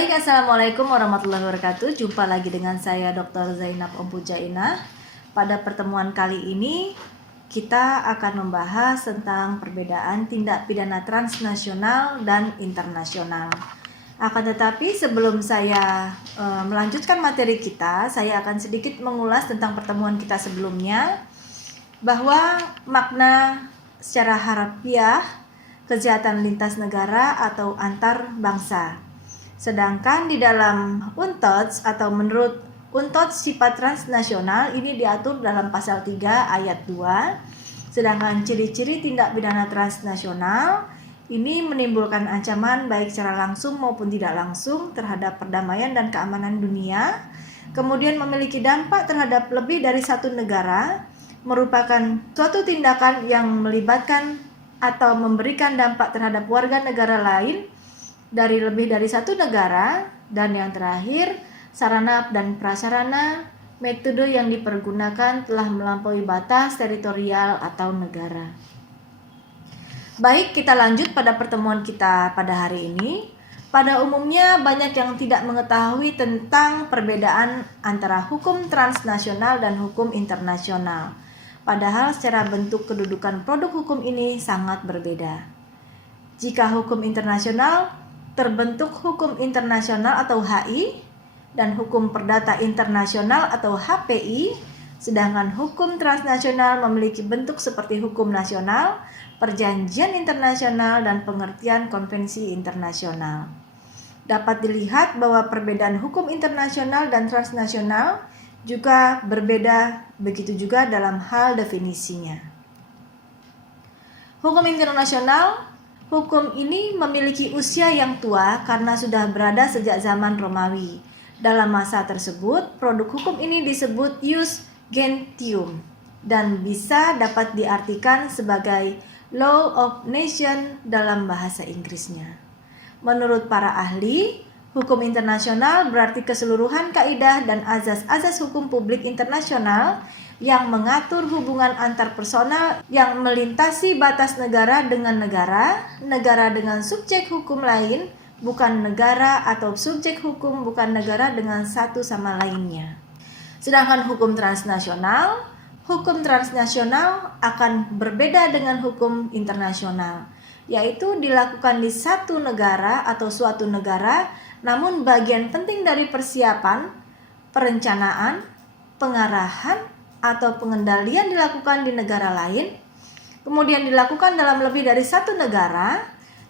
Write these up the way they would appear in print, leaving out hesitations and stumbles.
Baik, Assalamualaikum warahmatullahi wabarakatuh. Jumpa lagi dengan saya Dr. Zainab Ompujainah. Pada pertemuan kali ini kita akan membahas tentang perbedaan tindak pidana transnasional dan internasional. Akan tetapi sebelum saya melanjutkan materi kita, saya akan sedikit mengulas tentang pertemuan kita sebelumnya, bahwa makna secara harfiah kejahatan lintas negara atau antar bangsa. Sedangkan di dalam UNTODS atau menurut UNTODS sifat transnasional ini diatur dalam pasal 3 ayat 2. Sedangkan ciri-ciri tindak pidana transnasional ini menimbulkan ancaman baik secara langsung maupun tidak langsung terhadap perdamaian dan keamanan dunia. Kemudian memiliki dampak terhadap lebih dari satu negara, merupakan suatu tindakan yang melibatkan atau memberikan dampak terhadap warga negara lain dari lebih dari satu negara. Dan yang terakhir, sarana dan prasarana metode yang dipergunakan telah melampaui batas teritorial atau negara. Baik, kita lanjut pada pertemuan kita pada hari ini. Pada umumnya banyak yang tidak mengetahui tentang perbedaan antara hukum transnasional dan hukum internasional. Padahal secara bentuk kedudukan produk hukum ini sangat berbeda. Jika hukum internasional terbentuk hukum internasional atau HI dan hukum perdata internasional atau HPI, sedangkan hukum transnasional memiliki bentuk seperti hukum nasional, perjanjian internasional, dan pengertian konvensi internasional. Dapat dilihat bahwa perbedaan hukum internasional dan transnasional juga berbeda, begitu juga dalam hal definisinya. Hukum internasional, hukum ini memiliki usia yang tua karena sudah berada sejak zaman Romawi. Dalam masa tersebut, produk hukum ini disebut ius gentium dan bisa dapat diartikan sebagai law of nation dalam bahasa Inggrisnya. Menurut para ahli, hukum internasional berarti keseluruhan kaidah dan azas-azas hukum publik internasional yang mengatur hubungan antar personal yang melintasi batas negara dengan negara, negara dengan subjek hukum lain, bukan negara, atau subjek hukum bukan negara dengan satu sama lainnya. Sedangkan hukum transnasional akan berbeda dengan hukum internasional, yaitu dilakukan di satu negara atau suatu negara, namun bagian penting dari persiapan, perencanaan, pengarahan, atau pengendalian dilakukan di negara lain, kemudian dilakukan dalam lebih dari satu negara,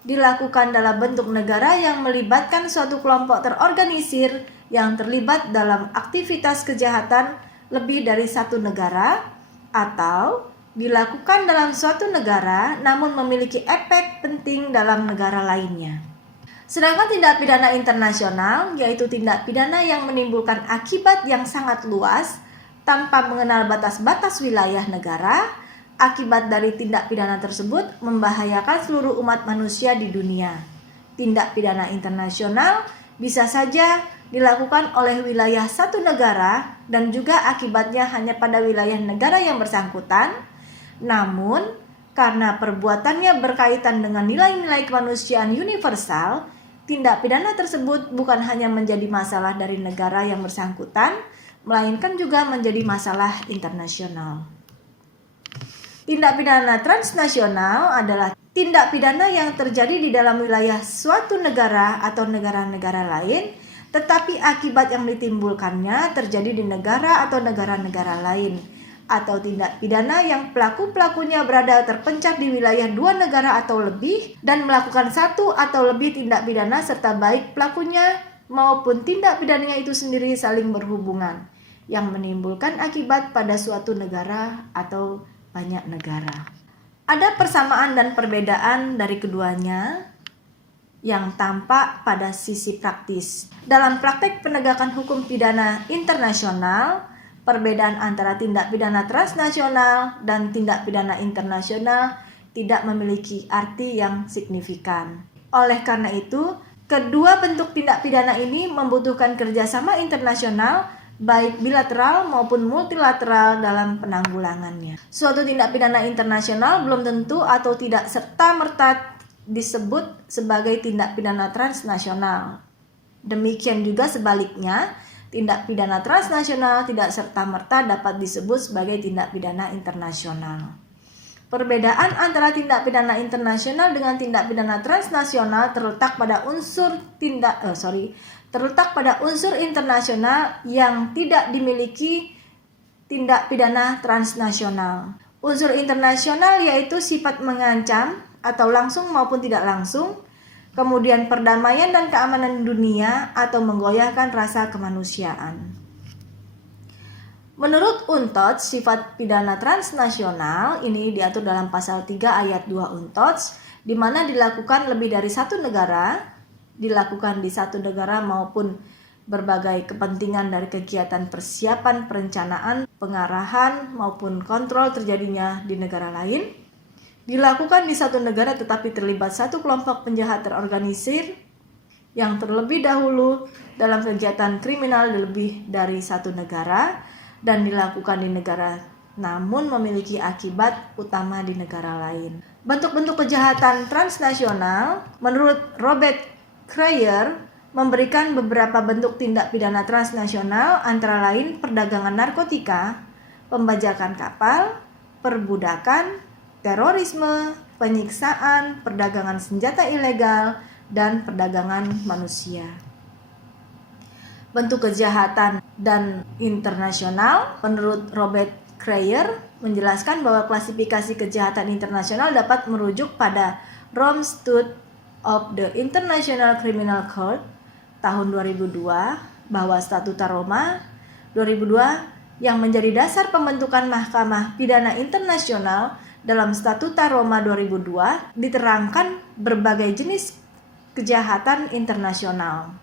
dilakukan dalam bentuk negara yang melibatkan suatu kelompok terorganisir yang terlibat dalam aktivitas kejahatan lebih dari satu negara, atau dilakukan dalam suatu negara namun memiliki efek penting dalam negara lainnya. Sedangkan tindak pidana internasional yaitu tindak pidana yang menimbulkan akibat yang sangat luas tanpa mengenal batas-batas wilayah negara. Akibat dari tindak pidana tersebut membahayakan seluruh umat manusia di dunia. Tindak pidana internasional bisa saja dilakukan oleh wilayah satu negara dan juga akibatnya hanya pada wilayah negara yang bersangkutan. Namun, karena perbuatannya berkaitan dengan nilai-nilai kemanusiaan universal, tindak pidana tersebut bukan hanya menjadi masalah dari negara yang bersangkutan, melainkan juga menjadi masalah internasional. Tindak pidana transnasional adalah tindak pidana yang terjadi di dalam wilayah suatu negara atau negara-negara lain, tetapi akibat yang ditimbulkannya terjadi di negara atau negara-negara lain. Atau tindak pidana yang pelaku-pelakunya berada terpencar di wilayah dua negara atau lebih dan melakukan satu atau lebih tindak pidana serta baik pelakunya maupun tindak pidananya itu sendiri saling berhubungan yang menimbulkan akibat pada suatu negara atau banyak negara. Ada persamaan dan perbedaan dari keduanya yang tampak pada sisi praktis. Dalam praktek penegakan hukum pidana internasional, perbedaan antara tindak pidana transnasional dan tindak pidana internasional tidak memiliki arti yang signifikan. Oleh karena itu, kedua bentuk tindak pidana ini membutuhkan kerjasama internasional baik bilateral maupun multilateral dalam penanggulangannya. Suatu tindak pidana internasional belum tentu atau tidak serta-merta disebut sebagai tindak pidana transnasional. Demikian juga sebaliknya, tindak pidana transnasional tidak serta-merta dapat disebut sebagai tindak pidana internasional. Perbedaan antara tindak pidana internasional dengan tindak pidana transnasional terletak pada unsur internasional yang tidak dimiliki tindak pidana transnasional. Unsur internasional yaitu sifat mengancam atau langsung maupun tidak langsung, kemudian perdamaian dan keamanan dunia atau menggoyahkan rasa kemanusiaan. Menurut UNTODS, sifat pidana transnasional ini diatur dalam pasal 3 ayat 2 UNTODS, di mana dilakukan lebih dari satu negara, dilakukan di satu negara maupun berbagai kepentingan dari kegiatan persiapan, perencanaan, pengarahan maupun kontrol terjadinya di negara lain, dilakukan di satu negara tetapi terlibat satu kelompok penjahat terorganisir yang terlebih dahulu dalam kegiatan kriminal lebih dari satu negara, dan dilakukan di negara namun memiliki akibat utama di negara lain. Bentuk-bentuk kejahatan transnasional menurut Robert Cryer memberikan beberapa bentuk tindak pidana transnasional, antara lain perdagangan narkotika, pembajakan kapal, perbudakan, terorisme, penyiksaan, perdagangan senjata ilegal, dan perdagangan manusia. Bentuk kejahatan dan internasional menurut Robert Cryer menjelaskan bahwa klasifikasi kejahatan internasional dapat merujuk pada Rome Statute of the International Criminal Court tahun 2002, bahwa Statuta Roma 2002 yang menjadi dasar pembentukan Mahkamah Pidana Internasional. Dalam Statuta Roma 2002 diterangkan berbagai jenis kejahatan internasional.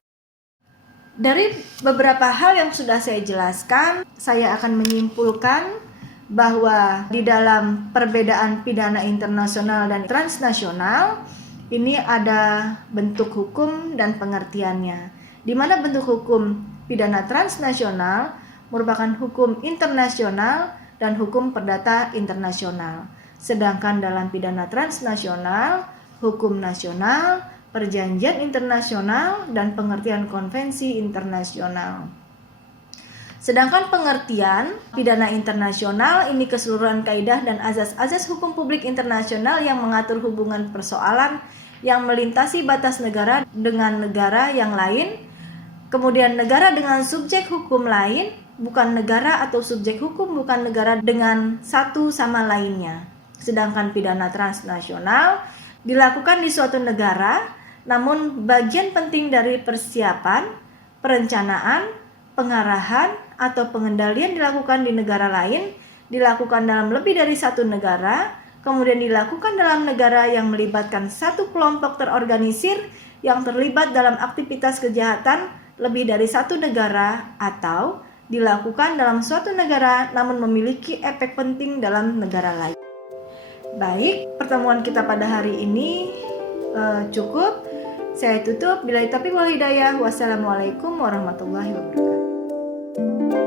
Dari beberapa hal yang sudah saya jelaskan, saya akan menyimpulkan bahwa di dalam perbedaan pidana internasional dan transnasional ini ada bentuk hukum dan pengertiannya. Di mana bentuk hukum pidana transnasional merupakan hukum internasional dan hukum perdata internasional. Sedangkan dalam pidana transnasional, hukum nasional, perjanjian internasional, dan pengertian konvensi internasional. Sedangkan pengertian pidana internasional ini keseluruhan kaidah dan azas-azas hukum publik internasional yang mengatur hubungan persoalan yang melintasi batas negara dengan negara yang lain, kemudian negara dengan subjek hukum lain, bukan negara, atau subjek hukum bukan negara dengan satu sama lainnya. Sedangkan pidana transnasional dilakukan di suatu negara, namun bagian penting dari persiapan, perencanaan, pengarahan, atau pengendalian dilakukan di negara lain, dilakukan dalam lebih dari satu negara, kemudian dilakukan dalam negara yang melibatkan satu kelompok terorganisir yang terlibat dalam aktivitas kejahatan lebih dari satu negara, atau dilakukan dalam suatu negara namun memiliki efek penting dalam negara lain. Baik, pertemuan kita pada hari ini cukup. Saya tutup. Billahi taufiq wal hidayah. Wassalamualaikum warahmatullahi wabarakatuh.